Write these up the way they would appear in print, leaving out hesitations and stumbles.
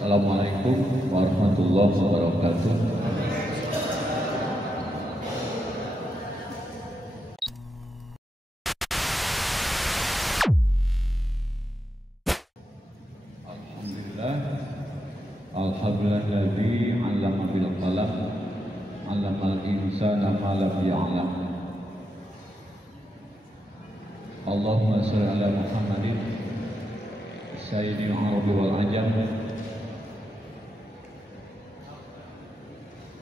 Assalamualaikum warahmatullahi wabarakatuh. Alhamdulillah, alhamdulilladzi 'allama bil qalam, 'allamal insana ma lam ya'lam. Allahumma shalli ala Muhammadin sayyidil arabi wal ajam.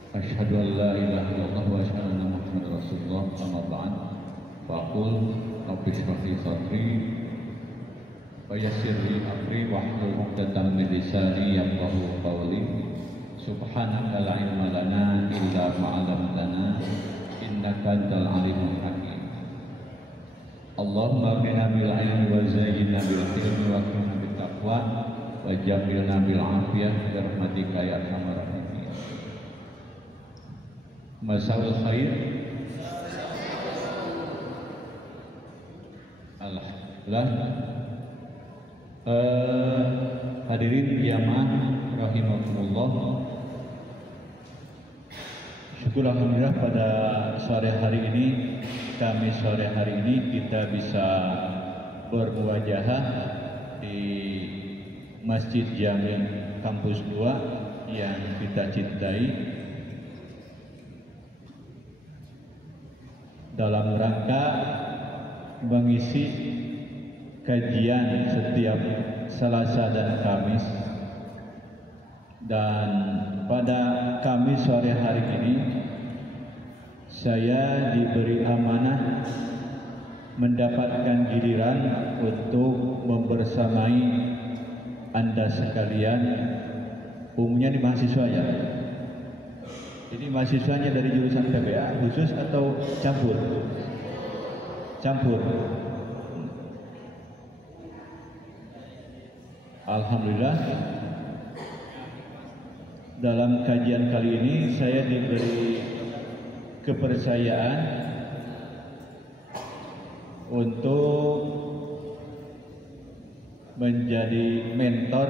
Asyhadu an la ilaha illallah wa asyhadu anna Muhammadar Rasulullah. Amma ba'd. Faqul rabbi shrah li sadri wa yassir li amri wahlul 'uqdatam min lisani yafqahu qawli. Subhanaka la ilma lana illa ma 'allamtana innaka antal alimul hakim. Allahumma qina bil ilmi wa zayyinna bil hilmi wa qina bit taqwa wa jamilna bil afiyah bi rahmatika ya arhamar rahimin. Masaul khair. Alhamdulillah. Hadirin jamaah rahimakumullah. Syukur alhamdulillah pada sore hari ini, Kamis sore hari ini kita bisa bermuwajahah di Masjid Jami Kampus 2 yang kita cintai dalam rangka mengisi kajian setiap Selasa dan Kamis. Dan pada Kamis sore hari ini saya diberi amanah mendapatkan giliran untuk membersamai Anda sekalian, umumnya di mahasiswa ya. Ini mahasiswanya dari jurusan PBA khusus atau campur? Campur. Alhamdulillah. Dalam kajian kali ini saya diberi kepercayaan untuk menjadi mentor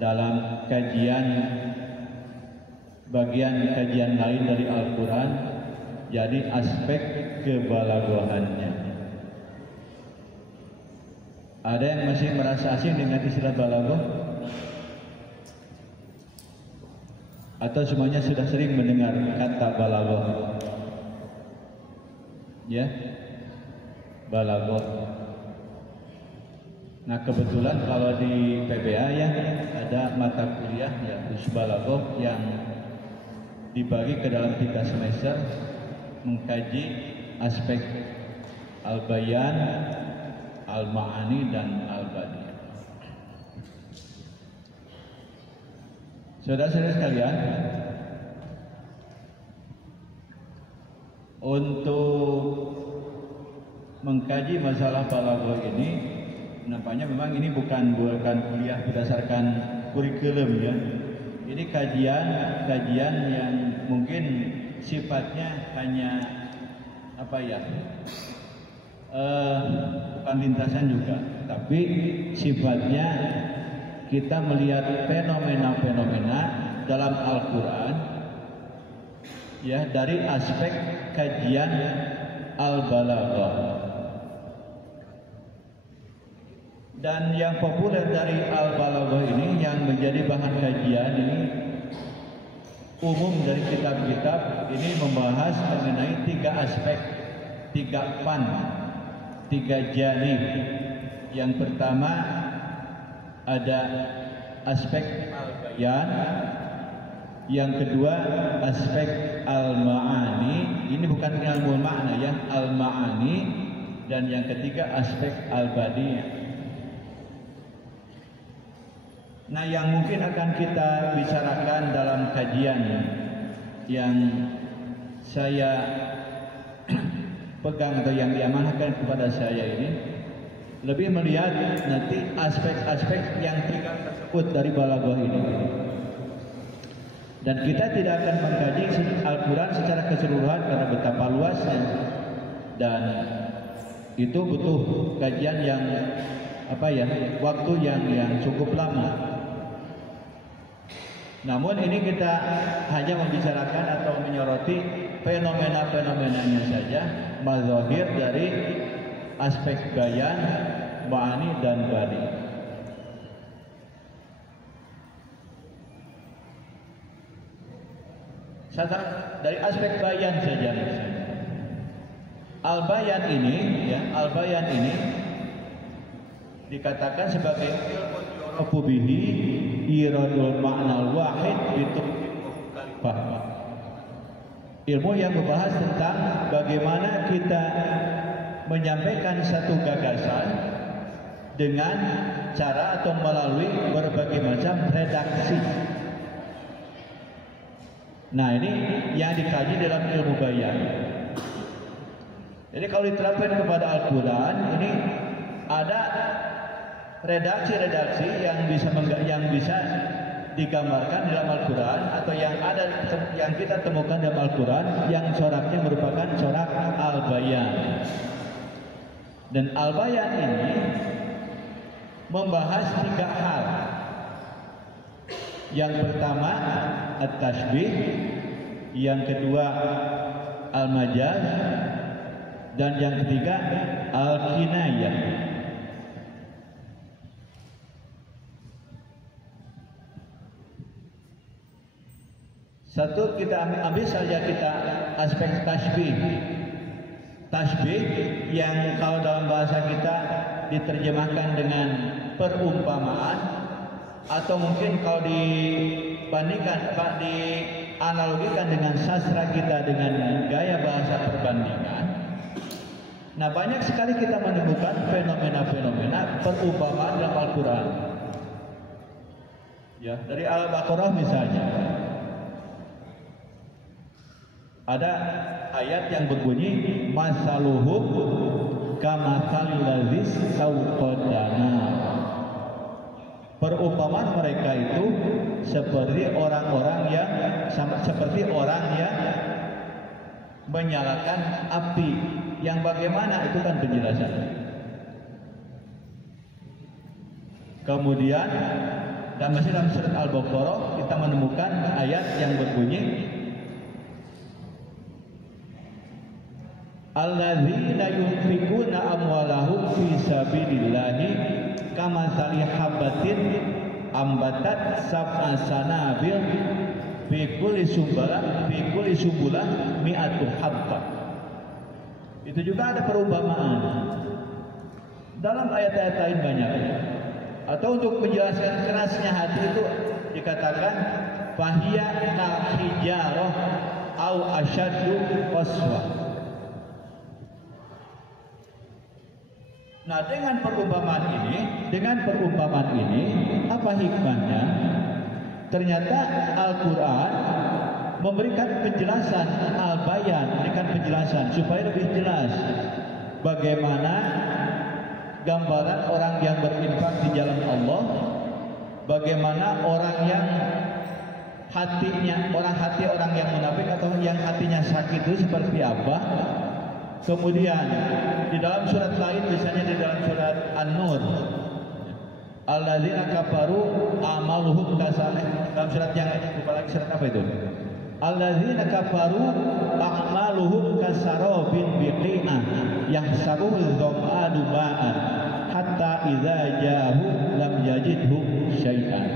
dalam kajian bagian kajian lain dari Al-Quran, jadi aspek kebalagohannya. Ada yang masih merasa asing dengan istilah balagoh? Atau semuanya sudah sering mendengar kata balagoh? Ya, balagoh. Nah kebetulan kalau di PBA ya ada mata kuliah ya khusus balagoh yang dibagi ke dalam 3 semester, mengkaji aspek al-bayan, al-ma'ani, dan al-badiyah. Saudara-saudara sekalian, untuk mengkaji masalah balaghah ini, nampaknya memang ini bukan kuliah berdasarkan kurikulum ya. Ini kajian yang mungkin sifatnya hanya apa ya, bukan lintasan juga, tapi sifatnya kita melihat fenomena-fenomena dalam Al-Quran ya dari aspek kajian al-balaghah. Dan yang populer dari al-balaghah ini yang menjadi bahan kajian ini umum dari kitab-kitab ini membahas mengenai 3 aspek, 3 fan, 3 janib. Yang pertama ada aspek al-bayan, yang kedua aspek al-ma'ani, ini bukan ilmu makna ya, al-ma'ani, dan yang ketiga aspek al-badiyah. Nah yang mungkin akan kita bicarakan dalam kajian yang saya pegang atau yang diamanahkan kepada saya ini lebih melihat nanti aspek-aspek yang 3 tersebut dari balaghah ini. Dan kita tidak akan mengkaji Al-Quran secara keseluruhan karena betapa luasnya, dan itu butuh kajian yang waktu yang cukup lama. Namun ini kita hanya membicarakan atau menyoroti fenomena-fenomenanya saja, mazahir dari aspek bayan, ma'ani dan badi. Dari aspek bayan saja misalnya. Al-bayan ini, ya, al-bayan ini dikatakan sebagai ilmu bihi iradul ma'nal wahid ilmu yang membahas tentang bagaimana kita menyampaikan satu gagasan dengan cara atau melalui berbagai macam redaksi. Nah, ini yang dikaji dalam ilmu bayan. Jadi kalau diterapkan kepada Al-Quran, ini ada redaksi-redaksi yang bisa digambarkan dalam Al-Quran atau yang kita temukan dalam Al-Quran yang coraknya merupakan corak Al-Bayan. Dan Al-Bayan ini membahas 3 hal. Yang pertama At-Tashbih, yang kedua Al-Majaz, dan yang ketiga Al-Kinayah. Satu, kita ambil saja kita aspek tasbih. Tasbih yang kalau dalam bahasa kita diterjemahkan dengan perumpamaan, atau mungkin kalau dibandingkan, dianalogikan dengan sastra kita dengan gaya bahasa perbandingan. Nah, banyak sekali kita menemukan fenomena-fenomena perumpamaan dalam Al-Quran. Ya, dari Al-Baqarah misalnya, ada ayat yang berbunyi masaluhum kamatsalil ladzis sauqadana. Perumpamaan mereka itu seperti orang yang menyalakan api. Yang bagaimana itu kan penjelasan. Kemudian dalam surat Al-Baqarah kita menemukan ayat yang berbunyi alladzina yunfikuna amwalahum fi sabilillahi kamatsali habatin ambatat sab'a sanabil fi kulli sumbulah mi'atu habba. Itu juga ada perumpamaan dalam ayat-ayat lain banyak. Atau untuk menjelaskan kerasnya hati itu dikatakan fahiya kahijarah au asyaddu qaswa. Nah, dengan perumpamaan ini apa hikmahnya? Ternyata Al-Quran memberikan penjelasan Al-Bayan, memberikan penjelasan supaya lebih jelas bagaimana gambaran orang yang berinfak di jalan Allah, bagaimana orang yang orang yang munafik atau yang hatinya sakit itu seperti apa. Kemudian di dalam surat lain, misalnya di dalam surat An-Nur, alladzina kafaru amaluhum kasalih. Dalam surat yang lupa lagi surat apa itu? Alladzina kafaru a'maluhum kasarabin biqi'ah yahsabuhu dhama'anu ma'an hatta idza ja'ahu lam yajidhu syai'an.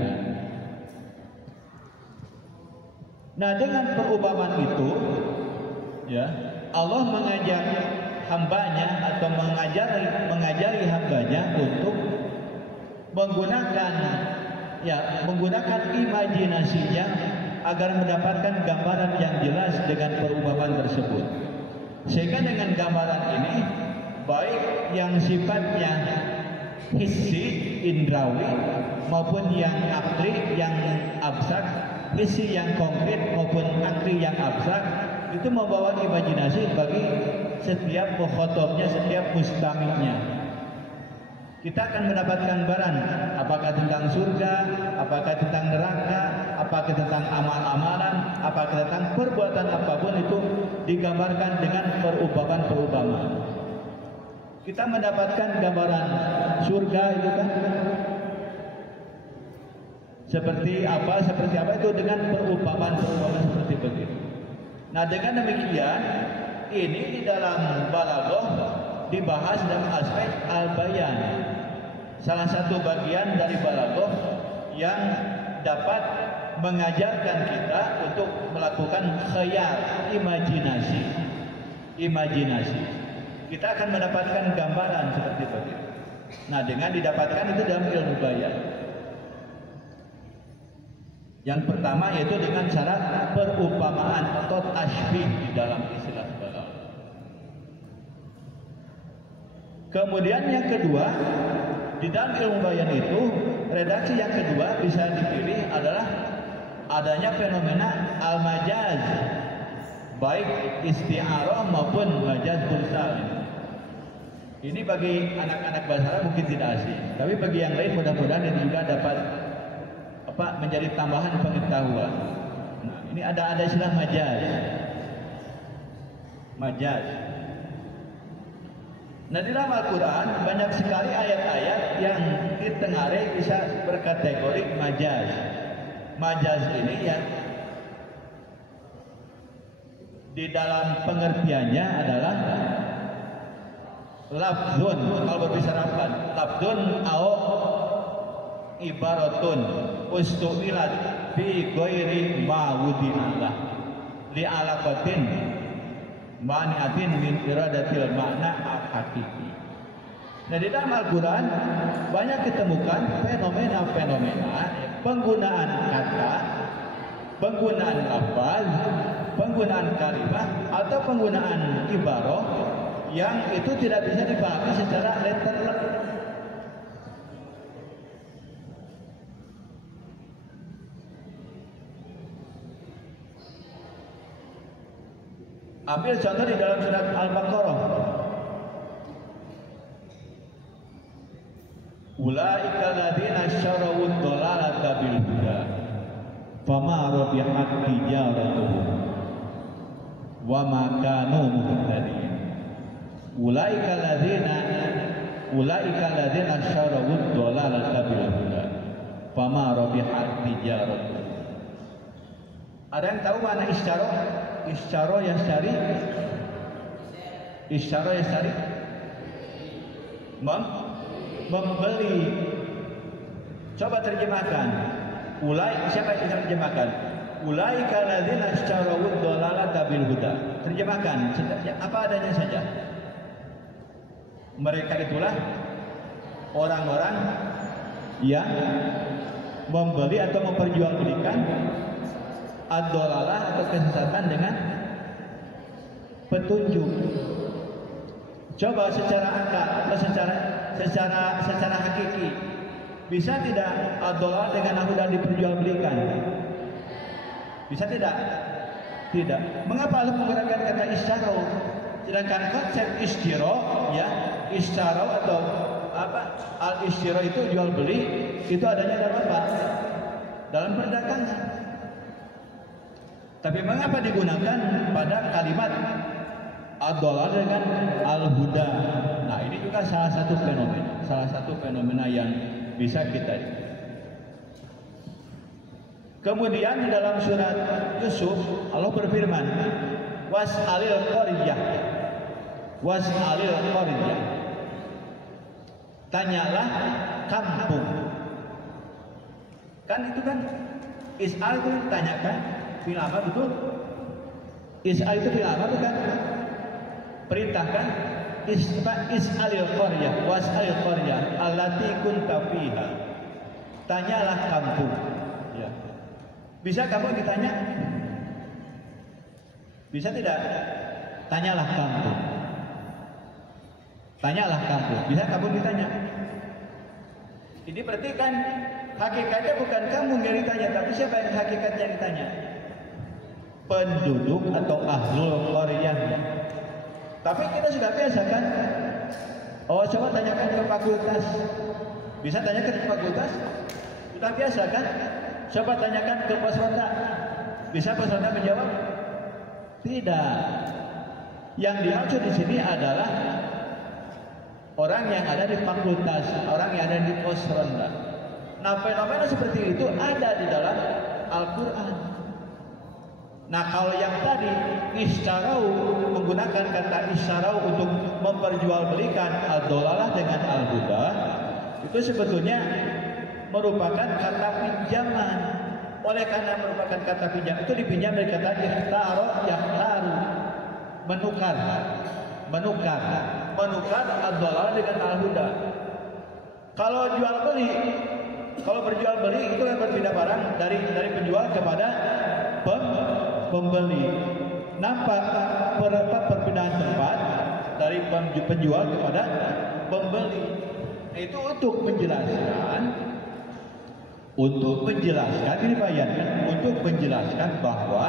Nah, dengan perumpamaan itu, ya, Allah mengajak hambanya atau mengajari hambanya untuk menggunakan imajinasinya agar mendapatkan gambaran yang jelas dengan perumpamaan tersebut. Sehingga dengan gambaran ini, baik yang sifatnya hissi, indrawi, maupun yang akli, yang abstrak, hissi yang konkret maupun akli yang abstrak, itu membawa imajinasi bagi setiap mukhotobnya, setiap mustamiknya. Kita akan mendapatkan gambaran apakah tentang surga, apakah tentang neraka, apakah tentang amal-amalan, apakah tentang perbuatan apapun, itu digambarkan dengan perumpamaan-perumpamaan. Kita mendapatkan gambaran surga itu kan seperti apa itu dengan perumpamaan seperti begitu. Nah, dengan demikian ini di dalam balaghah dibahas dalam aspek al-bayan. Salah satu bagian dari balaghah yang dapat mengajarkan kita untuk melakukan khayal, imajinasi. Kita akan mendapatkan gambaran seperti itu. Nah, dengan didapatkan itu dalam ilmu bayan. Yang pertama yaitu dengan cara perumpamaan atau tasbih di dalam istilah balaghah. Kemudian yang kedua, di dalam ilmu bayan itu, redaksi yang kedua bisa dipilih adalah adanya fenomena al-majaz, baik isti'arah maupun majaz mursal. Ini bagi anak-anak bahasa Arab mungkin tidak asing, tapi bagi yang lain mudah-mudahan ini juga dapat menjadi tambahan pengetahuan. Nah, ini ada istilah majaz. Nah, di dalam Al-Quran banyak sekali ayat-ayat yang ditengarai bisa berkategori majaz. Majaz ini ya di dalam pengertiannya adalah lafzun, kalau berbicara lafzun au ibaratun ustumilat fi ghairi ma wudi'allah li alaqatin mani'atin min iradatil makna al-hakiki. Nah, di dalam Al-Quran banyak ditemukan fenomena-fenomena penggunaan kata, penggunaan lafaz, penggunaan kalimat atau penggunaan ibarah yang itu tidak bisa dipahami secara literal. Ambil contoh di dalam surat Al-Baqarah. Ulaika alladziina syarawu ad-dhalalata bil huda fama rabihat tijaratuhum wa ma kanu muhtadin. Ulaika alladziina syarawu ad-dhalalata bil huda fama rabihat tijaratuhum. Ada yang tahu mana isyarah? Isyarah yasari. Membeli. Coba terjemahkan. Siapa yang bisa terjemahkan? Ulaika alladzina ishtaraw ad-dhalalata bil huda. Terjemahkan apa adanya saja. Mereka itulah orang-orang yang membeli atau memperjualbelikan ad-dhalalah atau kesesatan dengan petunjuk. Coba secara akal atau secara hakiki bisa tidak ad-dhalalah dengan huda diperjualbelikan? Bisa tidak? Tidak. Mengapa Allah menggunakan kata isyara? Sedangkan konsep isyara atau al-isyara itu jual beli itu adanya dalam apa? Dalam perdagangan. Tapi mengapa digunakan pada kalimat ad-dhalal dengan al-huda? Nah, ini juga salah satu fenomena yang bisa kita lihat. Kemudian di dalam surat Yusuf Allah berfirman, was'alil qaryah. Tanyalah kampung. Kan itu kan is'al itu ditanyakan. Fil amar, betul? Is'al itu fil amar bukan? Perintahkan is'alil qaryah was'alil qaryah allati kunta fiha. Tanyalah kampung. Ya. Bisa kamu ditanya? Bisa tidak? Tanyalah kampung. Bisa kamu ditanya? Ini berarti kan hakikatnya bukan kamu yang ditanya, tapi siapa yang hakikatnya ditanya? Penduduk atau ahlul qaryah. Tapi kita sudah biasa kan? Oh, coba tanyakan ke fakultas. Bisa tanyakan ke fakultas? Sudah biasa kan? Coba tanyakan ke pos ronda. Bisa pos ronda menjawab? Tidak. Yang dimaksud di sini adalah orang yang ada di fakultas, orang yang ada di pos ronda. Nah, fenomena seperti itu ada di dalam Al-Quran. Nah, kalau yang tadi istarau, menggunakan kata istarau untuk memperjualbelikan ad-dolalah dengan al-huda, itu sebetulnya merupakan kata pinjaman. Oleh karena merupakan kata pinjam, itu dipinjam dari kata ikhtaro, yahtaru, menukar ad-dolalah dengan al-huda. Kalau jual beli, kalau berjual beli itu yang berpindah barang dari penjual kepada pembeli. Nampak perpindahan tempat dari penjual kepada pembeli. Itu untuk menjelaskan ini bayangkan, untuk menjelaskan bahwa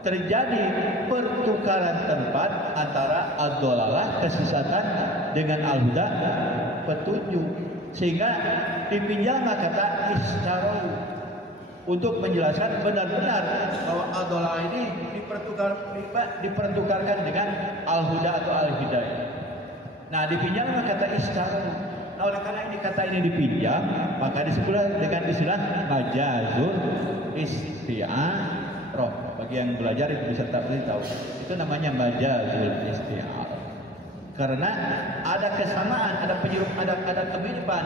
terjadi pertukaran tempat antara ad-dolalah kesesatan dengan al-huda petunjuk, sehingga dipinjam kata istarau untuk menjelaskan benar-benar bahwa ad-dolalah ini dipertukarkan dengan al-huda atau al-hidayah. Nah, dipinjam kata istarau. Nah, oleh karena ini kata ini dipinjam, maka disebut dengan istilah majazul isti'arah. Bagi yang belajar itu bisa tahu, itu namanya majazul isti'arah. Karena ada kesamaan, ada kemiripan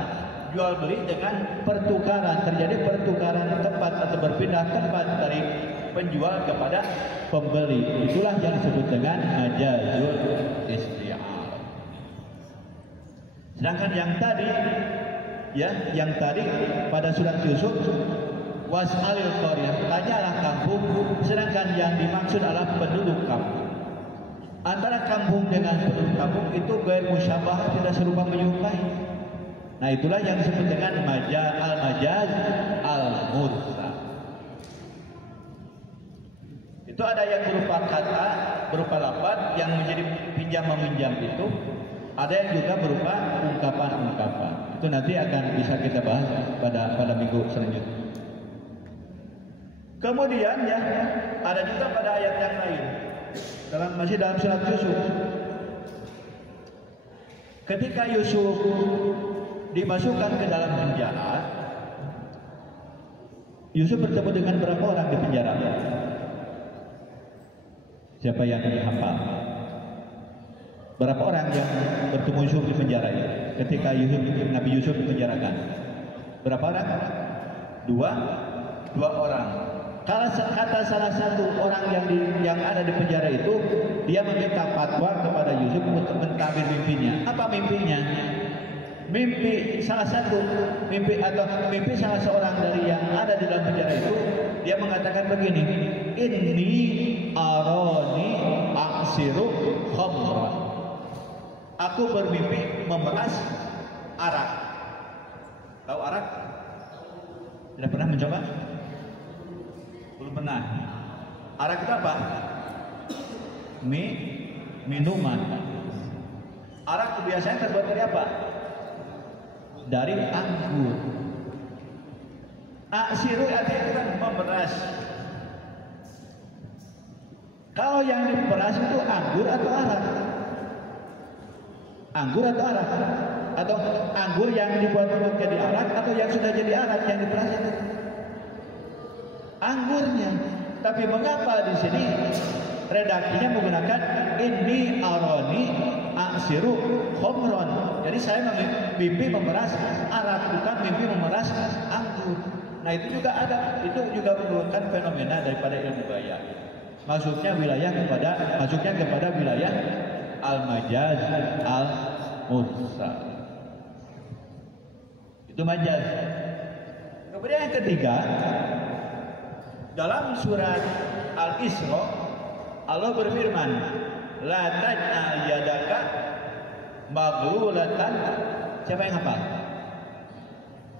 jual beli dengan pertukaran, terjadi pertukaran tempat atau berpindah tempat dari penjual kepada pembeli. Itulah yang disebut dengan majazul isti'arah. Sedangkan yang tadi pada surat Yusuf, was'alil qaryah, tanyalah kampung, sedangkan yang dimaksud adalah penduduk kampung. Antara kampung dengan penduduk kampung itu ghair musyabah, tidak serupa menyerupai. Nah, itulah yang disebut dengan al-majaz al-mursal. Itu ada yang berupa kata, berupa lafaz yang menjadi pinjam meminjam itu. Ada yang juga berupa ungkapan-ungkapan. Itu nanti akan bisa kita bahas pada minggu selanjutnya. Kemudian ada juga pada ayat yang lain. Masih dalam surat Yusuf. Ketika Yusuf dimasukkan ke dalam penjara, Yusuf bertemu dengan berapa orang di penjara? Siapa yang hafal? Berapa orang yang bertemu Yusuf di penjara ini? Ketika Nabi Yusuf dipenjarakan, berapa orang? Dua orang. Kalau kata salah satu orang yang ada di penjara itu, dia meminta fatwa kepada Yusuf untuk mentabir mimpinya. Apa mimpinya? Mimpi salah seorang dari yang ada di dalam penjara itu, dia mengatakan begini, inni arani aksiru khamra. Aku bermimpi memeras arak. Tahu arak? Tidak pernah mencoba? Belum pernah. Arak itu apa? Minuman. Arak itu biasanya terbuat dari apa? Dari anggur. Aksiru artinya itu kan memeras. Kalau yang diperas itu anggur atau arak? Anggur atau arak? Atau anggur yang dibuat jadi arak atau yang sudah jadi arak yang diperas itu? Anggurnya. Tapi mengapa di sini redaksinya menggunakan inni arani aksiru khomron? Jadi saya mimpi memeras arak, bukan mimpi memeras anggur. Nah, itu juga ada, itu juga merupakan fenomena daripada ilmu bayar. Masuknya kepada wilayah al-majaz al-mursal. Itu majaz. Kemudian yang ketiga, dalam surat Al-Isra Allah berfirman, la taj'al yadaka maghlulatan. Siapa yang hafal?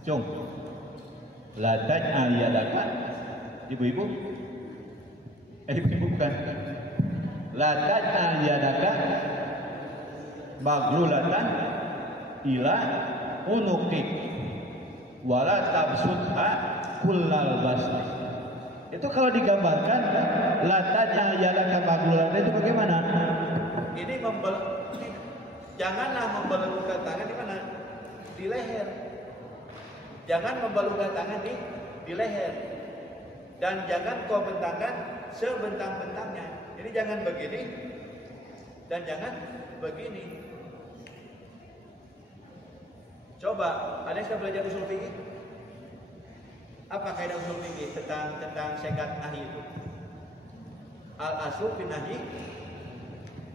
Cung. La taj'al yadaka. Ibu-ibu? Ibu-ibu bukan. La taj'al yadaka maghlulatan ila unuqik wala tabsutha kullal basti. Itu kalau digambarkan la taj'al yadaka maghlulatan itu bagaimana? Ini janganlah membelenggukan tangan di mana? Di leher. Jangan membelungkan tangan di leher. Dan jangan kau bentangkan sebentang-bentangnya. Jadi jangan begini dan jangan begini. Coba, ada yang sudah belajar usul fikih? Apa kaidah usul fikih tentang sekat nahi itu? Al-aslu fin nahyi,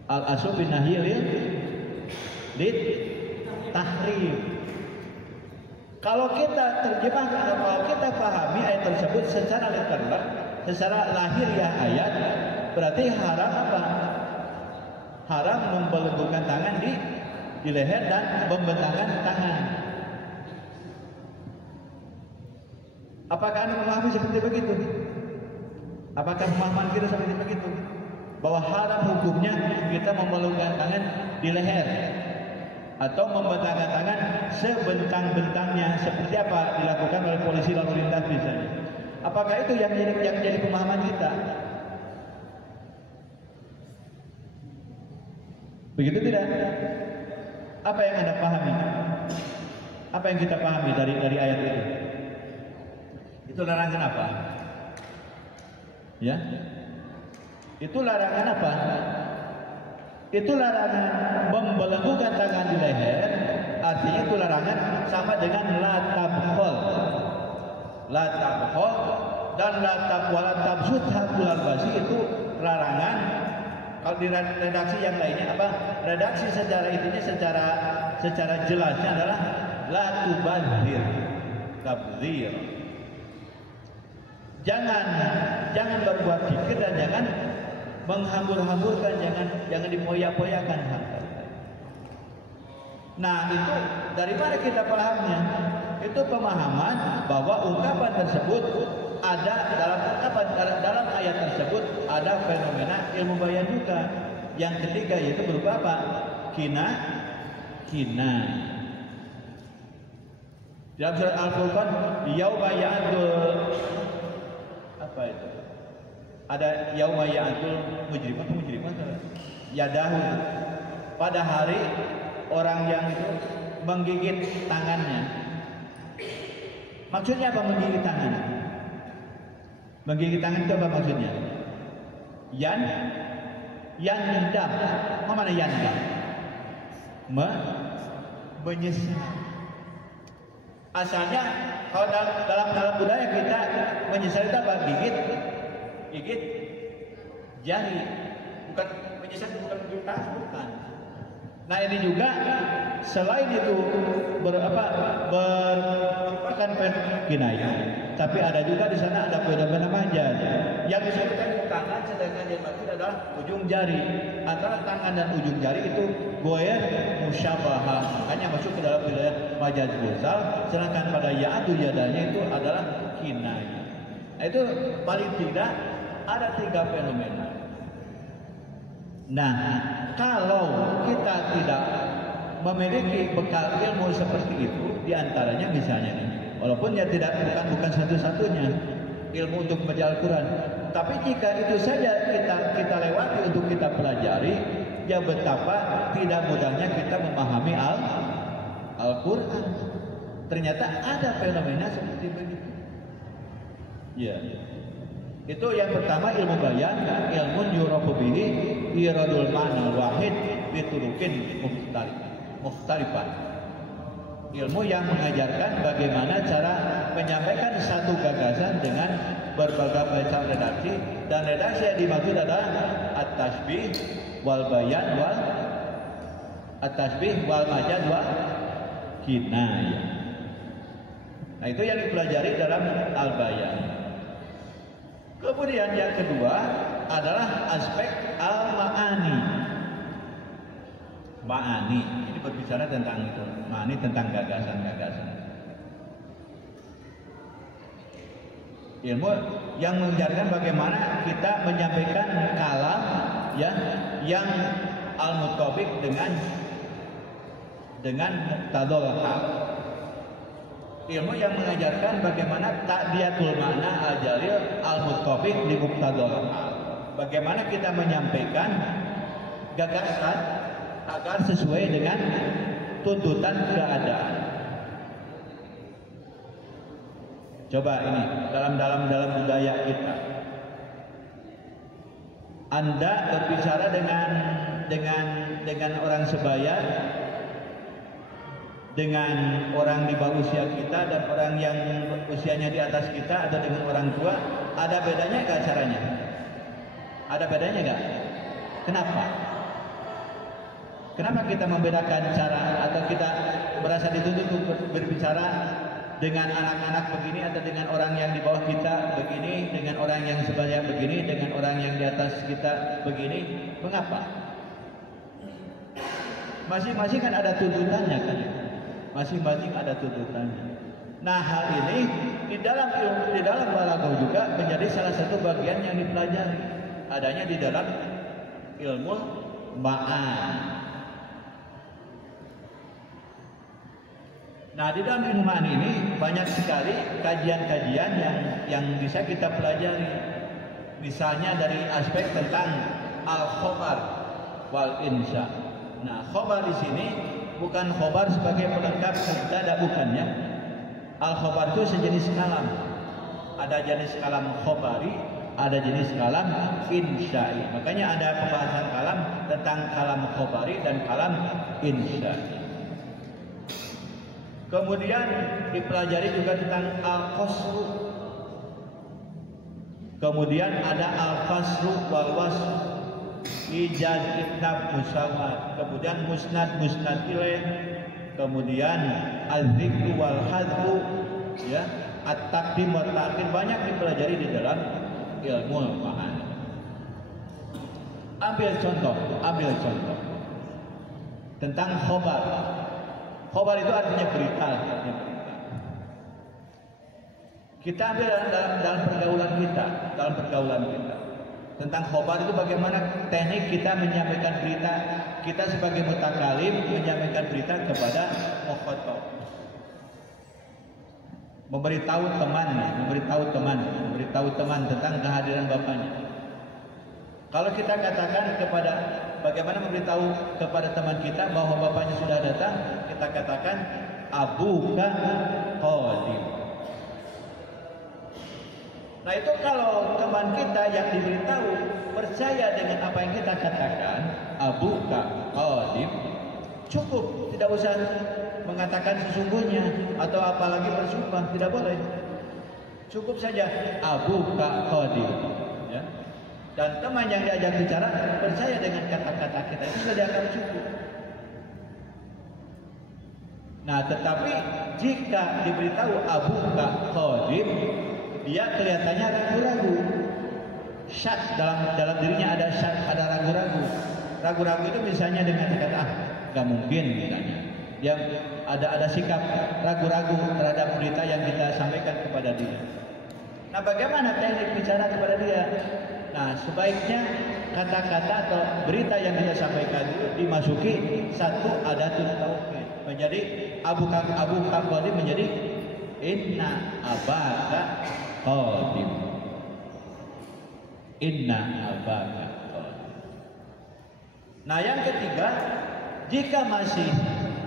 al-aslu fin nahyi lil tahrim. Kalau kita terjemahkan, kalau kita pahami ayat tersebut secara literal, secara lahiriah ayat, berarti haram apa? Haram membelenggukan tangan di leher dan membentangkan tangan. Apakah Anda memahami seperti begitu? Apakah pemahaman kita seperti begitu? Bahwa haram hukumnya kita membelenggukan tangan di leher atau membentangkan tangan sebentang-bentangnya, seperti apa dilakukan oleh polisi lalu lintas misalnya. Apakah itu yang jadi pemahaman kita? Begitu tidak? Apa yang Anda pahami? Apa yang kita pahami dari ayat itu? Itu larangan apa? Ya? Itu larangan apa? Itu larangan membelenggukan tangan di leher. Artinya itu larangan sama dengan la tabkhol. La tabkhol dan la tabwala tabsut hakul albasi itu larangan. Kalau di redaksi yang lainnya apa? Redaksi secara itunya secara jelasnya adalah la tubadzir. Tabdzir. Jangan berbuat pikir dan jangan menghambur-hamburkan, jangan dipoyak-poyakan. Nah, itu dari mana kita pahamnya? Itu pemahaman bahwa ungkapan tersebut ada dalam ayat tersebut ada fenomena ilmu bayan juga. Yang ketiga yaitu berupa apa? Kina. Dalam surat Al-Furqan, yauma ya'dul apa itu? Ada yauma ya'dul mujrimat yadahu. Pada hari orang yang itu menggigit tangannya. Maksudnya apa menggigit tangan? Menggigit tangan itu apa maksudnya? Yandam. Mana yandam? Menyesal. Asalnya kalau dalam budaya kita menyesal itu apa? Gigit jari. Bukan menyesal, bukan gigit tangan, bukan. Nah ini juga selain itu merupakan kinayah, tapi ada juga di sana ada fenomena majaz. Yang disebutkan di tangan sedangkan yang maksud adalah ujung jari. Antara tangan dan ujung jari itu goyer musyabahah, makanya masuk ke dalam wilayah majaz mursal. Sedangkan pada ya'adu yadanya itu adalah kinayah. Nah, itu paling tidak ada 3 fenomena. Nah, kalau kita tidak memiliki bekal ilmu seperti itu, diantaranya misalnya nih, walaupun ya bukan satu-satunya ilmu untuk membaca Al-Quran, tapi jika itu saja kita lewati untuk kita pelajari, ya betapa tidak mudahnya kita memahami Al-Quran. Ternyata ada fenomena seperti begitu. Ya. Itu yang pertama ilmu bayan, ilmu yurafu bihi iradul ma'na wahid biturukin mukhtalifan. Ilmu yang mengajarkan bagaimana cara menyampaikan satu gagasan dengan berbagai macam redaksi, dan redaksi yang dimaksud adalah at-tasbih wal bayan wal at-tasbih wal majaz wal kinayah. Nah, itu yang dipelajari dalam al-bayan. Kemudian yang kedua adalah aspek al-ma'ani. Ma'ani, ini berbicara tentang itu. Ma'ani tentang gagasan-gagasan. Ilmu yang mengajarkan bagaimana kita menyampaikan kalam ya yang al-muttabiq dengan muqtadal hal. Ilmu yang mengajarkan bagaimana ta'diyatul makna al-jalil al-muttabiq li muqtadal hal. Bagaimana kita menyampaikan gagasan agar sesuai dengan tuntutan keadaan. Coba ini dalam budaya kita. Anda berbicara dengan orang sebaya, dengan orang di bawah usia kita dan orang yang usianya di atas kita, atau dengan orang tua, ada bedanya nggak caranya? Ada bedanya nggak? Kenapa? Kenapa kita membedakan cara, atau kita merasa dituntut untuk berbicara dengan anak-anak begini, atau dengan orang yang di bawah kita begini, dengan orang yang sebaya begini, dengan orang yang di atas kita begini? Mengapa? Masing-masing kan ada tuntutannya kan? Masing-masing ada tuntutannya. Nah, hal ini di dalam balaghah juga menjadi salah satu bagian yang dipelajari, adanya di dalam ilmu ma'an. Nah, di dalam ilmu ma'an ini banyak sekali kajian-kajian yang bisa kita pelajari. Misalnya dari aspek tentang al-khobar wal insya. Nah, khobar di sini bukan khobar sebagai pelengkap mubtada, bukannya. Al-khobar itu sejenis kalam. Ada jenis kalam khobari, ada jenis kalam insya'i. Makanya ada pembahasan kalam tentang kalam khobari dan kalam insya'i. Kemudian dipelajari juga tentang al-qasru. Kemudian ada al-qasru wal wasl, ijaz, itnab, musawat. Kemudian musnad ilaih. Kemudian al-dzikru wal hadfu, ya, at-taqdim wa ta'khir. Banyak dipelajari di dalam ilmu ma'an. Ambil contoh tentang khobar. Khobar itu artinya berita. Kita ambil dalam pergaulan kita. Tentang khobar itu bagaimana teknik kita menyampaikan berita. Kita sebagai mutakalim menyampaikan berita kepada mukhatab. Memberitahu teman tentang kehadiran bapaknya. Kalau kita katakan bagaimana memberitahu kepada teman kita bahwa bapaknya sudah datang, kita katakan abuka qadim. Nah, itu kalau teman kita yang diberitahu percaya dengan apa yang kita katakan, abuka qadim, cukup, tidak usah mengatakan sesungguhnya atau apalagi bersumpah, tidak boleh. Cukup saja abuka qadim, ya. Dan teman yang diajak bicara percaya dengan kata-kata kita, itu sudah dianggap cukup. Nah, tetapi jika diberitahu abuka qadim, dia kelihatannya ragu-ragu. Syak, dalam dirinya ada syak, ada ragu-ragu. Ragu-ragu itu misalnya dengan kata gak mungkin misalnya. Dia ada sikap ragu-ragu terhadap berita yang kita sampaikan kepada dia. Nah, bagaimana teknik bicara kepada dia? Nah, sebaiknya kata-kata atau berita yang kita sampaikan itu dimasuki satu adatul tauhid. Menjadi abuka qadim menjadi inna abaka qadim. Inna abaka qadim. Nah, yang ketiga, jika masih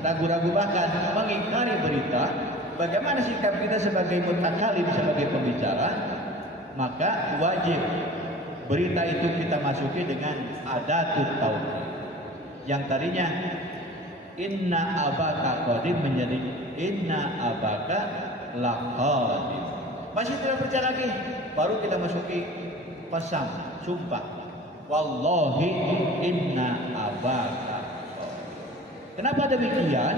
ragu-ragu bahkan mengingkari berita, bagaimana sikap kita sebagai mutakalim, sebagai pembicara? Maka wajib berita itu kita masuki dengan adatul tauhid. Yang tadinya inna abaka qadim menjadi inna abaka laqadim. Masih tidak percaya lagi, baru kita masuki qasam, sumpah. Wallahi inna abaka. Kenapa demikian?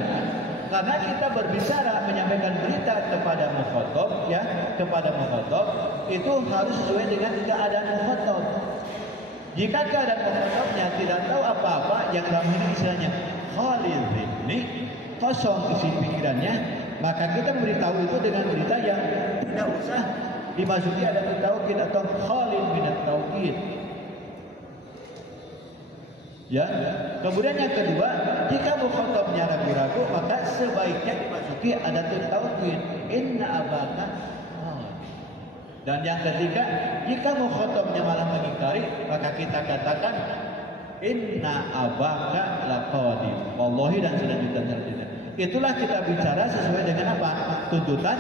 Karena kita berbicara menyampaikan berita kepada mukhatab, ya, kepada mukhatab itu harus sesuai dengan keadaan mukhatab. Jika keadaan mukhatabnya tidak tahu apa-apa, yang dalam ini istilahnya khalil dzihni, kosong isi pikirannya, maka kita memberitahu itu dengan berita yang tidak usah dimasuki ada tauhid atau khalil minat tauhid. Ya. Kemudian yang kedua, jika mukhatabnya ragu-ragu, maka sebaiknya dimasuki adatul tauhid, inna abaka. Dan yang ketiga, jika mukhatabnya malah mengingkari, maka kita katakan inna abaka laqadim. Wallahi dan selanjutnya. Itulah kita bicara sesuai dengan apa? Tuntutan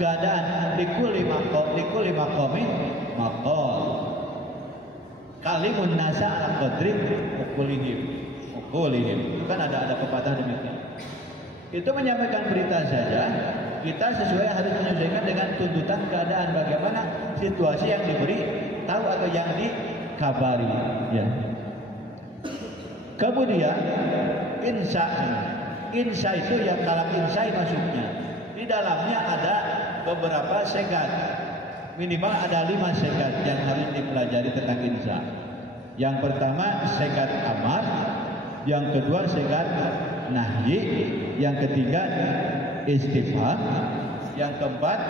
keadaan likuli maqamin maqal. Kalimun nasa ala qadri ukulihim. Itu kan ada pepatah demikian. Itu menyampaikan berita saja, kita sesuai harus menyesuaikan dengan tuntutan keadaan bagaimana situasi yang diberi tahu atau yang dikabari. Ya. Kemudian insya itu yang kalam insya maksudnya di dalamnya ada beberapa segat, minimal ada 5 segat yang harus dipelajari tentang insya. Yang pertama segat amar, yang kedua segat nahyi, yang ketiga istifham, yang keempat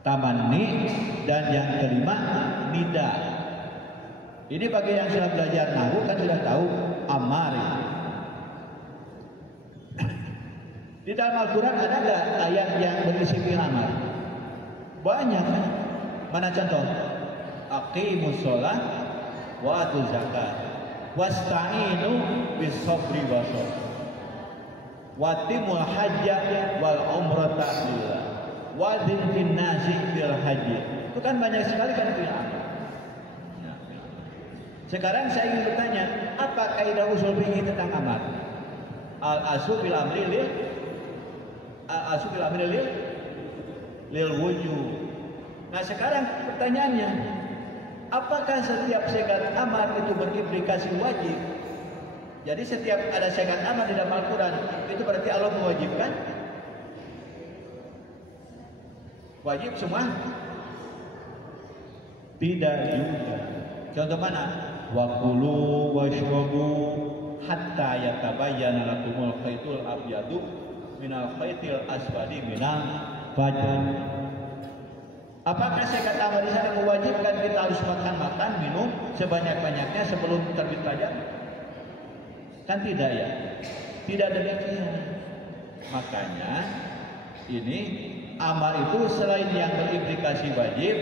tamanni, dan yang kelima nida. Ini bagi yang sudah belajar nahwu kan sudah tahu amar. Di dalam Al-Quran ada nggak ayat yang berisi fi'il amar? Banyak. Mana contoh? Aqimus sholat wa atuz zakat wasta'inu bis sabri wasabr watimul hajja wal umrata lillah wadzin fin nasi bil haji. Itu kan banyak sekali kan fi'il amar. Sekarang saya ingin bertanya, apa kaidah usul fikih tentang amar? Al-aslu bil amri lil wujub. Nah sekarang pertanyaannya, apakah setiap segat amar itu berimplikasi wajib? Jadi setiap ada segat amar di dalam Al-Quran itu berarti Allah mewajibkan wajib semua? Tidak juga. Contoh mana? Wa kulu washrabu hatta yatabayyana lakumul khaytul abyadu minal khaytil aswadi minal fajr. Apakah segat amar di sana mewajibkan kita harus makan minum sebanyak-banyaknya sebelum terbit fajar? Kan tidak ya? Tidak demikian. Makanya ini amar itu selain yang berimplikasi wajib,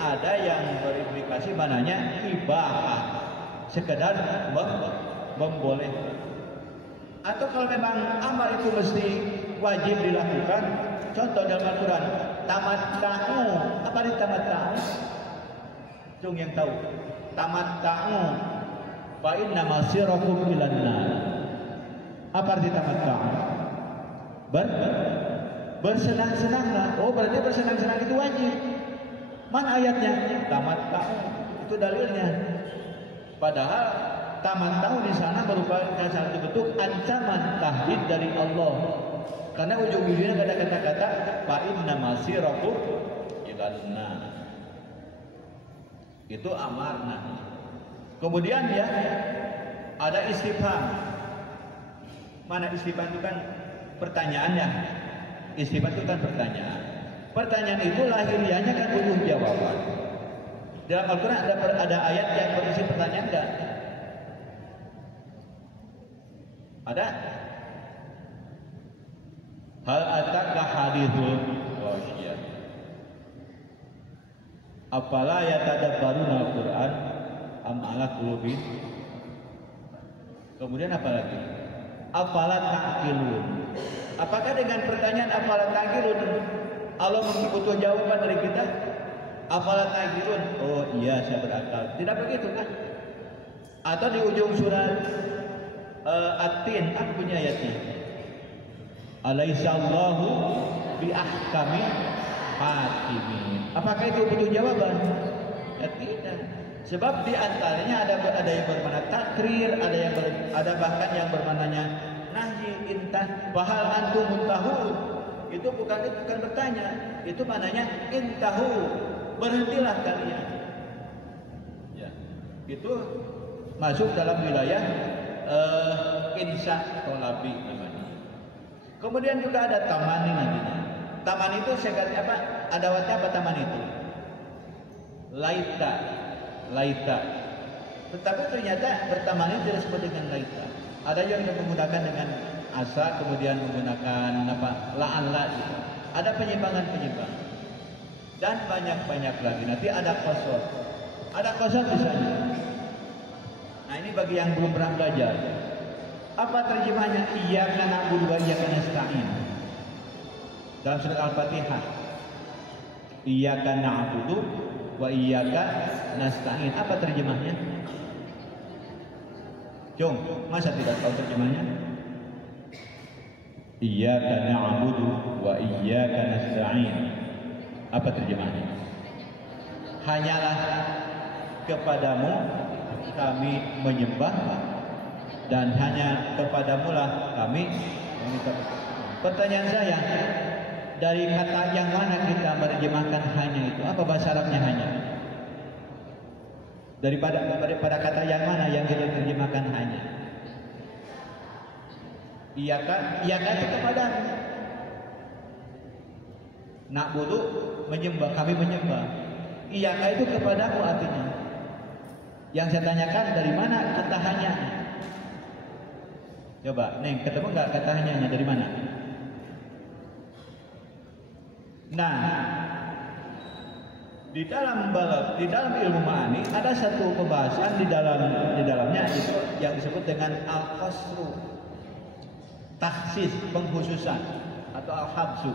ada yang berimplikasi mananya ibahah, sekedar membolehkan. Atau kalau memang amar itu mesti wajib dilakukan, contoh dalam Al-Quran, tamatta'u. Apa arti tamatta'u? Cung yang tahu. Tamatta'u fa inna masirakum ilan nar. Apa arti tamatta'u? Bersenang-senanglah. Oh, berarti bersenang-senang itu wajib. Mana ayatnya? Tamatta'u. Itu dalilnya. Padahal tamatta'u di sana merupakan satu bentuk ancaman tahdid dari Allah. Karena ujung-ujungnya ada kata-kata fa inna masirakum ilan nar. Itu amarna. Kemudian ya ada istifham. Mana istifham itu kan pertanyaannya. Istifham itu kan pertanyaan. Pertanyaan itu lahiriahnya kan butuh jawaban. Dalam Al-Quran ada ayat yang berisi pertanyaan enggak? Ada? Hal ataka hadithul wasyiyah. Afala yatadabbaruna al-Quran am ala qulubin. Kemudian apa lagi? Afala ta'qilun. Apakah dengan pertanyaan afala ta'qilun Allah butuh jawaban dari kita? Afala ta'qilun? Oh iya, saya berakal. Tidak begitu kan? Atau di ujung surat At-Tin, apa punya ayatnya? Alaihissallahu bi ahkami hakimin. Apakah itu butuh jawaban? Ya tidak. Sebab di antaranya ada yang bermakna takrir, ada bahkan yang bermaknanya nahyi, intah, bahal antum muntahun. Itu bukan bertanya, itu maknanya intahu, berhentilah kalian. Ya, itu masuk dalam wilayah insya tolabi namanya. Kemudian juga ada tamani nantinya. Taman itu segatnya apa? Adawatnya apa taman itu? Laita. Tetapi ternyata bertaman itu tidak disebut dengan laita. Ada yang menggunakan dengan asa, kemudian menggunakan apa? La. Ada penyimpangan. Dan banyak lagi. Nanti ada qasar. Ada qasar di sana. Nah ini bagi yang belum pernah belajar. Apa terjemahnya? Iyyaka na'budu wa iyyaka nasta'in. dalam surat Al-Fatihah. Iyyaka na'budu wa iyyaka nasta'in. Apa terjemahnya? Jom, masa tidak tahu terjemahnya? Iyyaka na'budu wa iyyaka nasta'in. Apa terjemahnya? Hanyalah kepadamu kami menyembah dan hanya kepadamu lah kami meminta. Pertanyaan saya, dari kata yang mana kita menerjemahkan hanya itu? Apa bahasa Arabnya hanya? Daripada kata yang mana yang kita terjemahkan hanya? Iyaka itu kepadamu. Na'budu menyembah, kami menyembah. Iyaka itu kepadamu artinya. Yang saya tanyakan dari mana kata hanya? Coba, Neng, ketemu nggak kata hanya dari mana? Nah, di dalam ilmu ma'ani ada satu pembahasan di dalamnya itu yang disebut dengan al-qasru, takhsis, pengkhususan atau al-habsu.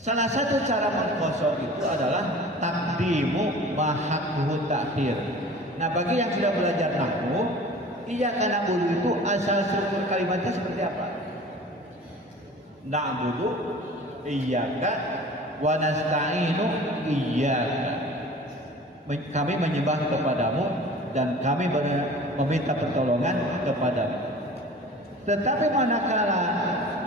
Salah satu cara mengkosor itu adalah takdimu mahakhu ta'khir. Nah, bagi yang sudah belajar nahwu, iyyaka na'budu itu asal struktur kalimatnya seperti apa? Na'budu iyyaka wa nasta'inu iyyaka. Kami menyembah kepadamu dan kami meminta pertolongan kepadamu. Tetapi manakala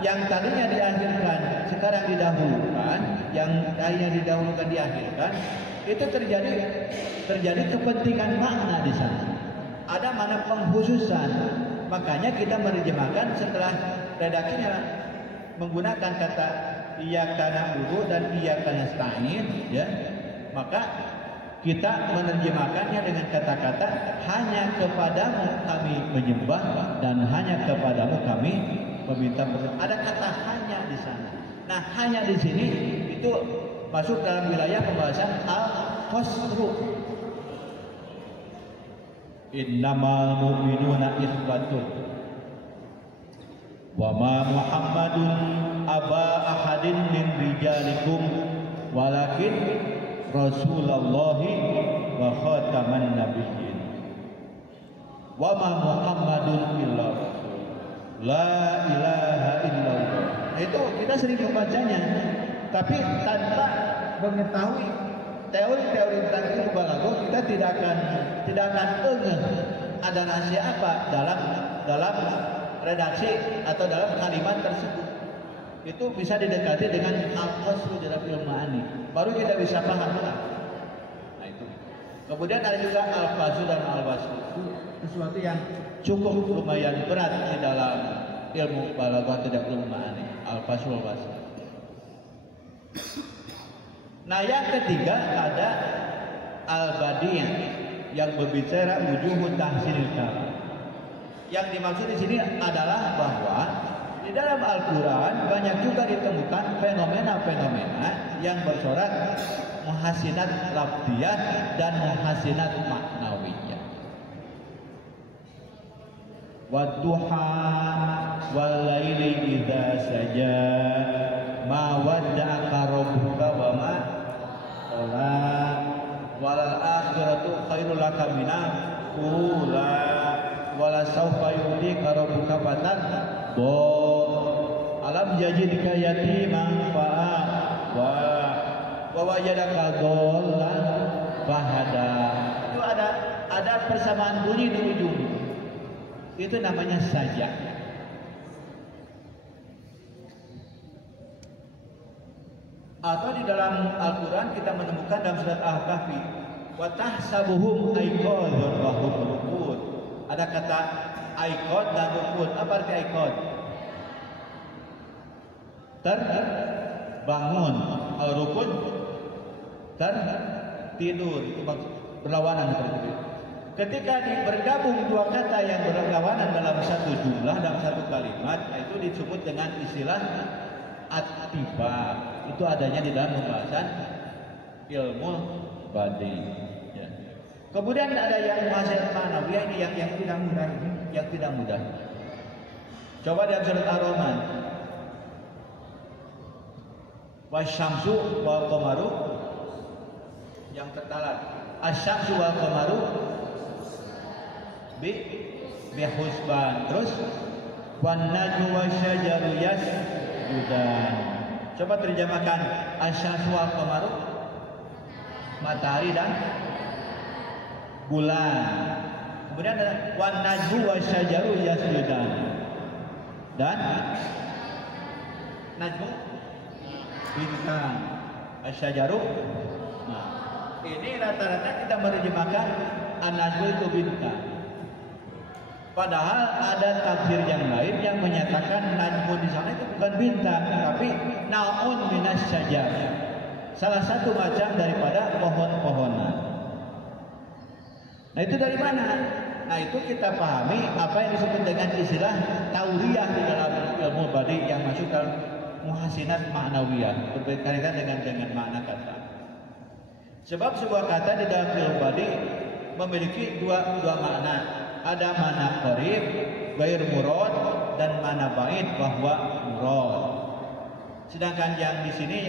yang tadinya diakhirkan sekarang didahulukan, yang tadinya didahulukan diakhirkan, itu terjadi kepentingan makna di sana. Ada makna pengkhususan. Makanya kita menerjemahkan setelah redaksinya menggunakan kata iyyaka na'budu dan iyyaka nasta'in, ya. Maka kita menerjemahkannya dengan kata-kata hanya kepadamu kami menyembah dan hanya kepadamu kami meminta pertolongan. Ada kata hanya di sana. Nah, hanya di sini itu masuk dalam wilayah pembahasan al-qasru. Innamal mu'minuna ikhwatun wa ma Muhammadun aba ahadin min rijalikum walakin Rasulullahi wa khataman nabiyyin wa ma Muhammadun illa rasul la ilaha illallah. Itu kita sering membacanya, tapi tanpa mengetahui teori-teori tentang ilmu balaghah kita tidak akan ngeh ada rahasia apa dalam redaksi atau dalam kalimat tersebut. Itu bisa didekati dengan al-qasru dalam ilmu ma'ani, baru kita bisa paham lah. Nah itu. Kemudian ada juga al-fazu dan al-waslu. Itu sesuatu yang cukup lumayan berat di dalam ilmu balaghah tidak ilmu ma'ani. Al-fazu wal-waslu. Nah, yang ketiga ada al-badiyah yang berbicara wujuhut tahsinil kalam. Yang dimaksud di sini adalah bahwa di dalam Al-Quran banyak juga ditemukan fenomena-fenomena yang bersorak muhasinat lafziyah dan muhasinat maknawiyah. Wadduha wal laili idza saja ma wadda'aka rabbuka wa ma qala wal akhiratu khairul laka minal ula wala sawfa yu'tika rabbuka fatarda alam yajidka yatiman fa'awa wa wajadaka dhallan fahada. Itu ada persamaan bunyi di ujung. Itu namanya saja. Atau di dalam Al-Quran kita menemukan dalam surat Al-Kahfi wa tahsabuhum aiqadhan wa hum ruqud. Ada kata aiqad dan ruqud. Apa arti aiqad? Terbangun. Al-ruqud tertidur. Itu berlawanan seperti itu. Ketika bergabung dua kata yang berlawanan dalam satu jumlah, dalam satu kalimat, itu disebut dengan istilah at-tibaq. Itu adanya di dalam pembahasan ilmu badi. Ya. Kemudian ada yang muhasinat ma'nawiyah, ini yang tidak mudah, yang tidak mudah. Coba dalam surat Ar-Rahman. Wasyamsu wal qamaru yang tertalan. Asyamsu wal qamaru bi husban. Terus wan najmu wasyajaru yasjudan. Coba terjemahkan asyamsu wal qamaru, matahari dan bulan. Kemudian ada wan najmu wasyajaru yasjudan. Dan najmu bintang, asyajaru. Nah, ini rata-rata kita menerjemahkan an-najmu itu bintang. Padahal ada tafsir yang lain yang menyatakan najmu di sana itu bukan bintang, tapi naun minas syajar. Salah satu macam daripada pohon-pohonan. Nah, itu dari mana? Nah, itu kita pahami apa yang disebut dengan istilah tauriyah di dalam ilmu badi yang masuk dalam muhasinat ma'nawiyah, berkaitan dengan makna kata. Sebab sebuah kata di dalam ilmu badi memiliki dua makna. Ada makna qarib, ghair murad, dan makna ba'id bahwa murad. Sedangkan yang di sini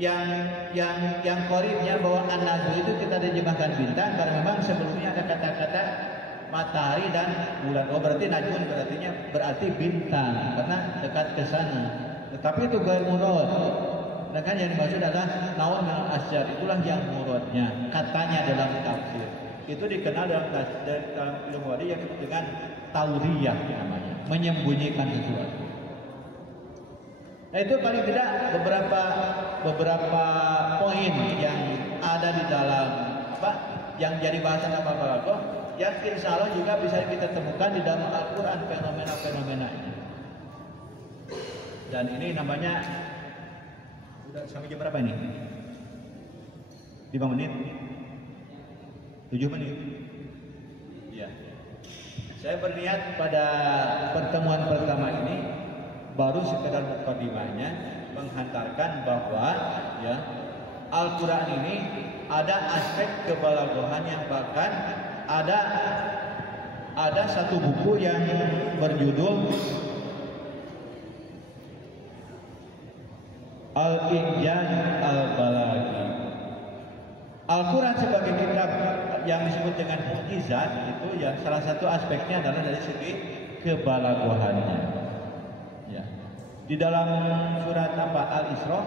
yang qaribnya bahwa an-najmu itu kita terjemahkan bintang karena memang sebelumnya ada kata-kata matahari dan bulan. Oh, berarti najmun berarti bintang karena dekat ke sana. Tetapi itu ghair murad. Sedangkan yang dimaksud adalah naun minal asjar, itulah yang muradnya. Katanya dalam tafsir. Itu dikenal dalam ilmu hadis yang disebut dengan tauriyah namanya, menyembunyikan sesuatu. Nah, itu paling tidak beberapa poin yang ada di dalam yang jadi bahasan balaghah yang insya Allah juga bisa kita temukan di dalam Al-Quran fenomena-fenomena ini. Dan ini namanya udah sampai jam berapa ini? 5 menit? 7 menit? Iya. Saya berniat pada pertemuan pertama ini baru sekedar mukadimahnya menghantarkan bahwa ya Al-Quran ini ada aspek kebalaghahan yang bahkan ada satu buku yang berjudul Al-Injaz Al-Balaghi. Al-Quran sebagai kitab yang disebut dengan mukjizat itu ya salah satu aspeknya adalah dari segi kebalaghahannya. Ya. Di dalam surat apa Al-Isra,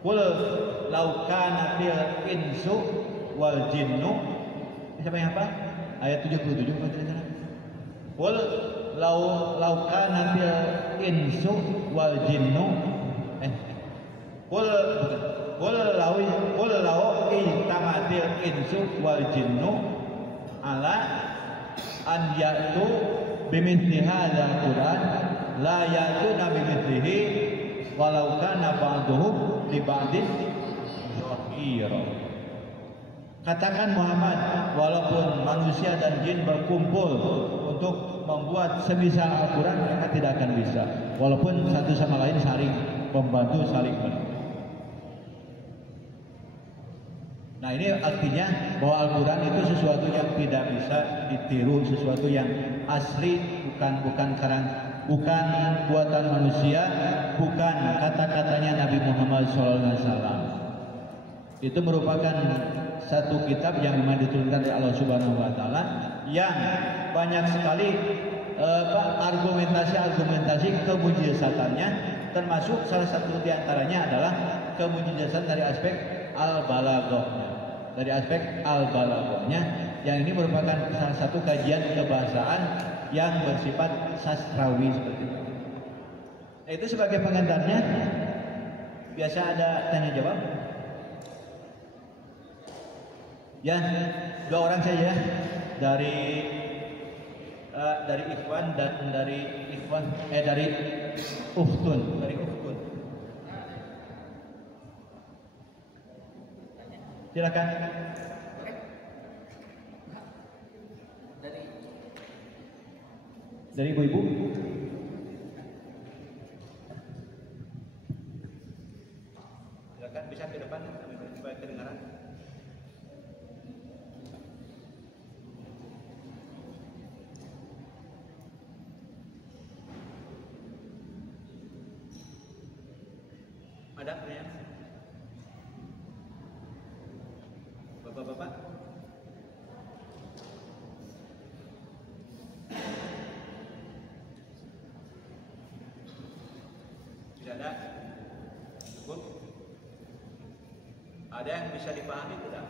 qul law kana fil insu wal jinnu, siapa yang apa? Ayat 77 kalau tidak salah. Qul law kana fil insu wal jinnu qul law itamatil insu wal jinnu ala an ya'tu bimithli hadzal Qur'an la ya'tuna bimithlihi walau kana ba'duhum li ba'din zahira. Katakan Muhammad, walaupun manusia dan jin berkumpul untuk membuat semisal Al-Quran, mereka tidak akan bisa. Walaupun satu sama lain saling membantu, saling menolong. Nah, ini artinya bahwa Al-Quran itu sesuatu yang tidak bisa ditiru, sesuatu yang asli, bukan buatan manusia, bukan kata-katanya Nabi Muhammad SAW. Itu merupakan satu kitab yang memang diturunkan oleh Allah Subhanahu wa taala yang banyak sekali argumentasi kemujizatannya, termasuk salah satu di antaranya adalah kemujizatan dari aspek al-balaghah. Dari aspek al-balaghahnya yang ini merupakan salah satu kajian kebahasaan yang bersifat sastrawi seperti itu. Nah, itu sebagai pengantarnya. Biasa ada tanya jawab. Ya, 2 orang saja dari Ikhwan dan dari Ukhtun. Silakan. Dari ibu-ibu. Silakan, bisa ke depan supaya kedengaran. Ada pertanyaan? Bapak-bapak? Tidak ada? Cukup? Ada yang bisa dipahami tidak?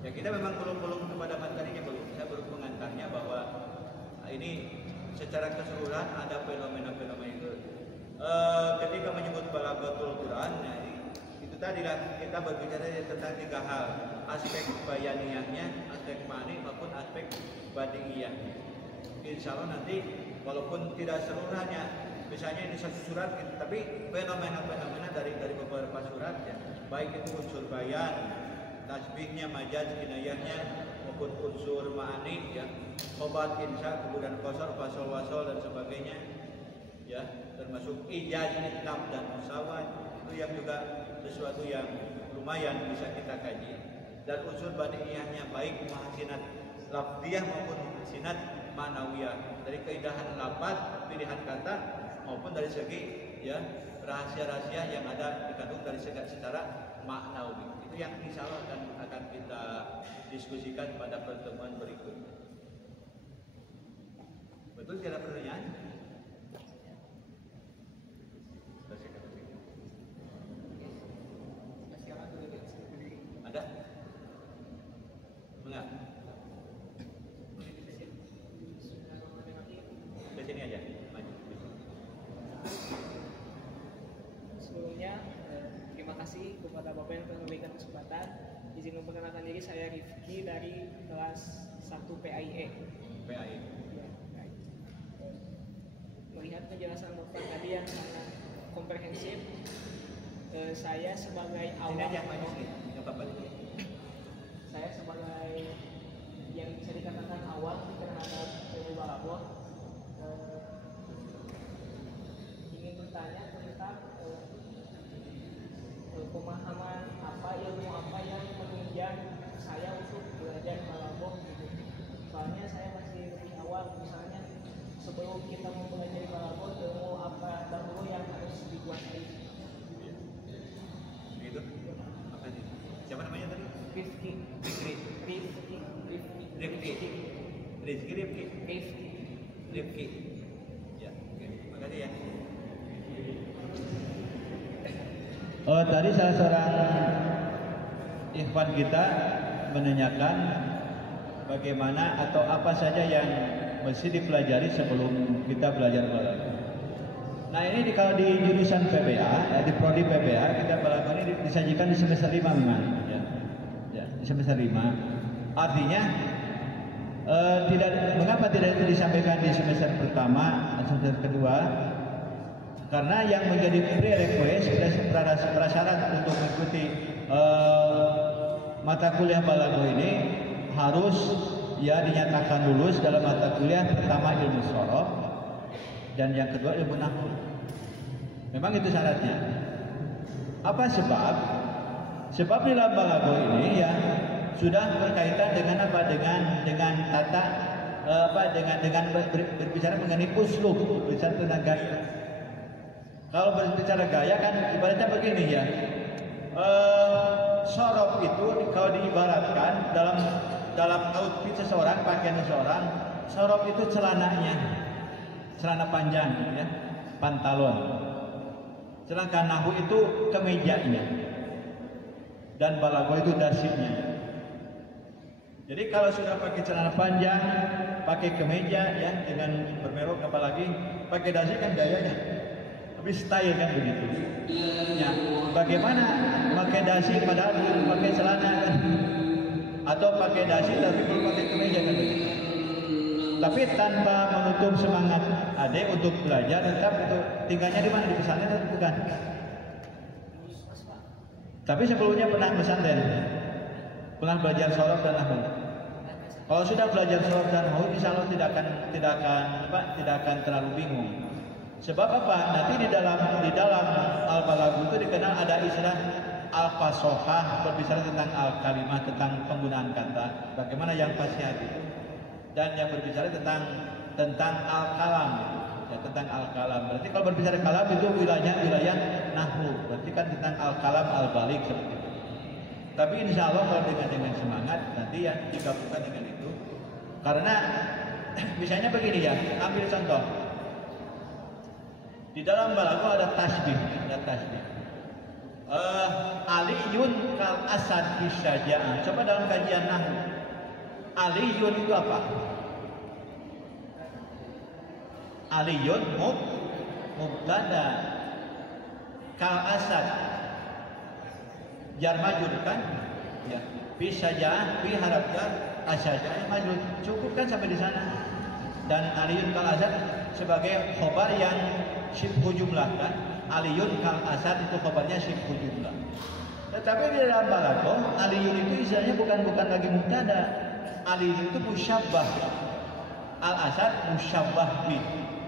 Ya kita memang belum kepada materinya belum. Saya baru mengantarnya bahwa ini secara keseluruhan ada fenomena-fenomena itu. Ketika menyebut balaghatul Quran, ya, itu tadilah kita berbicara tentang 3 hal: aspek bayaniyahnya, aspek ma'ani maupun aspek badiiyahnya. Insya Allah nanti walaupun tidak seluruhnya, misalnya ini satu surat, tapi fenomena-fenomena dari beberapa surat, ya, baik itu unsur bayan, tasbihnya, majaz, kinayahnya, maupun unsur ma'ani, ya, khobat, insya, kemudian qasar, fasal, wasal dan sebagainya, ya, termasuk ijaz, itlaq dan musawat, itu yang juga sesuatu yang lumayan bisa kita kaji. Dan unsur badiiyahnya baik mahsinat lafziyah maupun mahsinat ma'nawiyah, dari keindahan lafaz, pilihan kata, maupun dari segi, ya, rahasia-rahasia yang ada dikandung dari secara maknawi. Itu yang insya Allah akan kita diskusikan pada pertemuan berikutnya. Betul tidak pertanyaan? Ada? Enggak? Ke sini aja, maju. Sebelumnya terima kasih kepada Bapak yang telah memberikan kesempatan. Izin memperkenalkan diri, saya Rifki dari kelas 1 PAIE. PAIE. Ya, melihat penjelasan Bapak tadi yang sangat komprehensif, saya sebagai awam, saya sebagai yang bisa dikatakan awam terhadap ilmu balaghah, ingin bertanya tentang pemahaman apa, ilmu apa yang menunjang saya untuk belajar balaghah gitu. Soalnya saya masih lebih awal, misalnya sebelum kita mempelajari balaghah, ilmu apa dahulu yang harus dikuasai. Itu apa sih? Siapa namanya tadi? Rifki. Rifki. Ya, oke. Makasih ya. Tadi salah seorang ikhwan kita menanyakan bagaimana atau apa saja yang mesti dipelajari sebelum kita belajar balaghah. Nah ini kalau di jurusan PBA, di prodi PBA, kita balaghah ini disajikan di semester 5 memang, ya, di semester 5. Artinya mengapa tidak itu disampaikan di semester pertama atau semester kedua? Karena yang menjadi prerequisite, prasyarat untuk mengikuti mata kuliah balaghah ini harus ya dinyatakan lulus dalam mata kuliah pertama ilmu shoroh dan yang kedua ilmu nahwu. Memang itu syaratnya. Apa sebab? Sebab di dalam balaghah ini ya sudah berkaitan dengan apa? Dengan tata dengan berbicara mengenai uslub, berbicara tentang gaya. Kalau berbicara gaya kan ibaratnya begini ya. Shoroh itu kalau diibaratkan dalam outfit seseorang, pakaian seseorang, shoroh itu celananya, celana panjang ya, pantalon. Sedangkan nahwu itu kemejanya dan balaghah itu dasinya. Jadi kalau sudah pakai celana panjang, pakai kemeja ya dengan bermerok apalagi pakai dasi kan gayanya, tapi style kan begitu. Ya, bagaimana pakai dasi padahal belum pakai celana kan? Atau pakai dasi tapi belum pakai kemeja kan begitu. Tapi tanpa menutup semangat adik untuk belajar, tetap itu tinggalnya di mana, di pesantren bukan? Tapi sebelumnya pernah pesantren, pernah belajar shoroh dan nahwu. Kalau sudah belajar shoroh dan nahwu, insya Allah tidak akan terlalu bingung. Sebab apa? Nanti di dalam al-balaghah itu dikenal ada istilah al-fasohah, berbicara tentang al-kalimah, tentang penggunaan kata, bagaimana yang fasih itu, dan yang berbicara tentang al-kalam, ya, tentang al-kalam. Berarti kalau berbicara kalam itu wilayah nahwu, berarti kan tentang al-kalam al-balik seperti itu. Tapi insya Allah kalau dengan semangat nanti ya digabungkan dengan itu. Karena misalnya begini ya, ambil contoh. Di dalam balaghah ada tasbih, Aliyun kal asad bisyaja'ah. Coba dalam kajian nahwu, Aliyun itu apa? Aliyun mubtada, kal asad jar majrur kan? Ya. Bisyaja'ah bi haraf jar, asyaja'ah majrur. Cukup kan sampai di sana. Dan Aliyun kal asad sebagai khobar yang syibhu jumlah kan? Aliyun kal asad itu khabarnya syibhu jumlah. Tetapi di dalam balaghah Aliyun itu istilahnya bukan lagi mubtada. Aliyun itu musyabbah. Al asad musyabbah bi.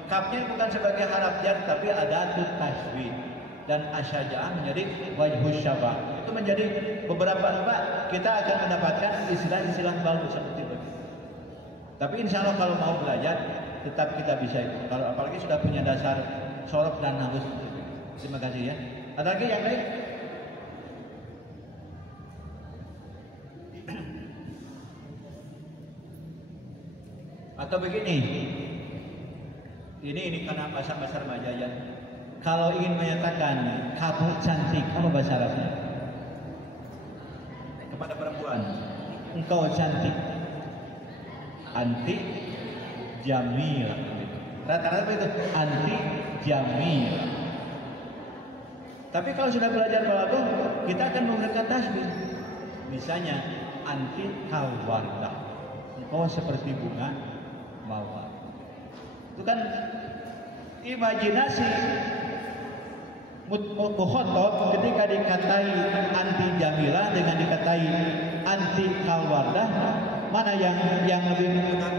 Kafnya bukan sebagai haraf jar tapi ada tasbih. Dan asyaja'ah menjadi wajhus syabah. Itu menjadi beberapa tempat kita akan mendapatkan istilah-istilah baru seperti itu. Tapi insya Allah kalau mau belajar tetap kita bisa itu. Kalau apalagi sudah punya dasar sorok dan nahwu. Terima kasih ya. Ada lagi yang lain? Atau begini. Ini karena bahasa remaja ya. Kalau ingin menyatakan kamu cantik, apa bahasa Arabnya? Kepada perempuan, engkau cantik. Anti jamil. Rata-rata itu anti jamil. Tapi kalau sudah belajar balaghah, kita akan menggunakan tasbih. Misalnya anti kalwardah. Engkau seperti bunga mawar. Itu kan imajinasi mukhotob ketika dikatai anti jamilah dengan dikatai anti kalwardah, mana yang lebih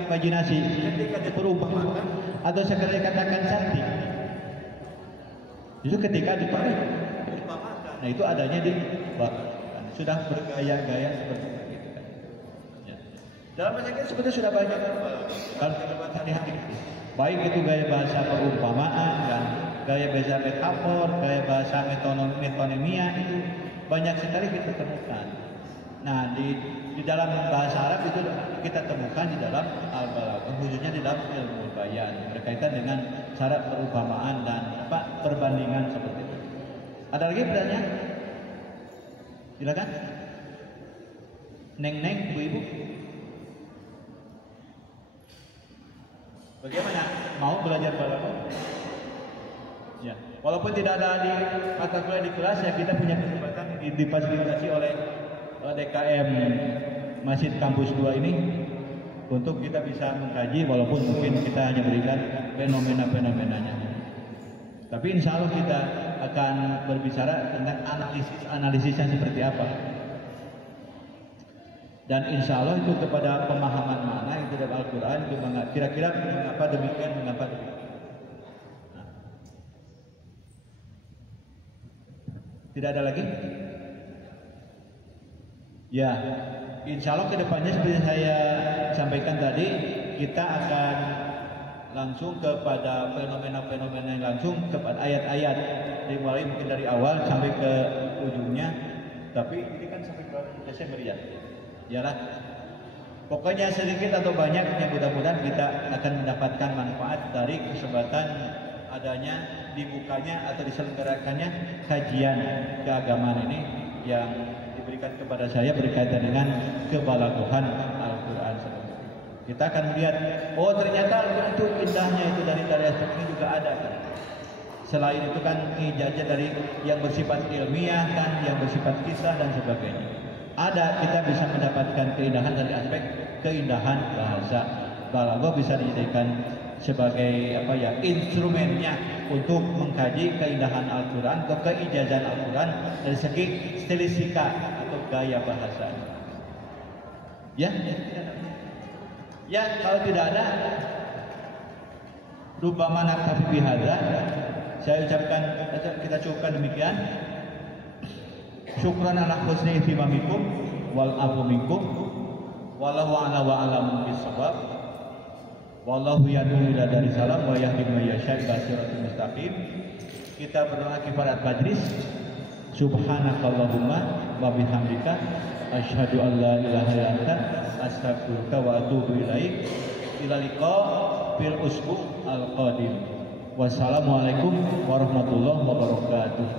imajinasi? Ketika diperumpamakan atau sekedar dikatakan cantik? Itu ketika diperumpamakan. Nah itu adanya di balaghah. Sudah bergaya-gaya seperti itu kan. Ya. Dalam bahasa Inggris sebetulnya sudah banyak kalau kita buat hari-hari. Baik itu gaya bahasa perumpamaan dan gaya bahasa metafor, gaya bahasa metonemia itu banyak sekali kita temukan. Nah di dalam bahasa Arab itu kita temukan di dalam al-balaghah, khususnya di dalam ilmu bayan berkaitan dengan syarat perumpamaan dan perbandingan seperti itu. Ada lagi pertanyaan? Silakan. Neng, ibu-ibu. Bagaimana? Mau belajar balaghah? Ya. Walaupun tidak ada di mata kuliah di kelas ya kita punya kesempatan difasilitasi oleh DKM Masjid Kampus 2 ini untuk kita bisa mengkaji walaupun mungkin kita hanya berikan fenomena-fenomenanya. Tapi insya Allah kita akan berbicara tentang analisisnya seperti apa. Dan insya Allah itu kepada pemahaman makna itu dalam Al-Quran itu kira-kira mengapa demikian. Nah. Tidak ada lagi? Ya, insya Allah kedepannya seperti saya sampaikan tadi kita akan langsung kepada fenomena-fenomena yang langsung kepada ayat-ayat dimulai mungkin dari awal sampai ke ujungnya. Tapi ini kan sampai bulan Desember ya. Yalah, pokoknya sedikit atau banyak yang mudah-mudahan kita akan mendapatkan manfaat dari kesempatan adanya dibukanya atau diselenggarakannya kajian keagamaan ini yang diberikan kepada saya berkaitan dengan kebalaghan Al-Quran. Kita akan melihat, oh ternyata Al-Quran itu indahnya itu dari aspek ini juga ada kan. Selain itu kan ijazah dari yang bersifat ilmiah kan, yang bersifat kisah dan sebagainya. Ada kita bisa mendapatkan keindahan dari aspek keindahan bahasa. Balaghah bisa dijadikan sebagai instrumennya untuk mengkaji keindahan Al-Quran atau keijazahan Al-Quran dari segi stilistika atau gaya bahasa. Ya kalau tidak ada rubbama naktafi bihadza, saya ucapkan kita cukupkan demikian. Syukran ala husni ihtimamikum wal afu minkum wallahu a'lam wa a'lamu bissawab. Wallahu yad'u ila daris salam wa yahdi man yasha' ila siratal mustaqim. Kita berdoa kifarat majlis. Subhanakallahumma wa bihamdika asyhadu an la ilaha illa anta astaghfiruka wa atubu ilaik. Ila liqa fil usbu' al qadim. Wassalamualaikum warahmatullahi wabarakatuh.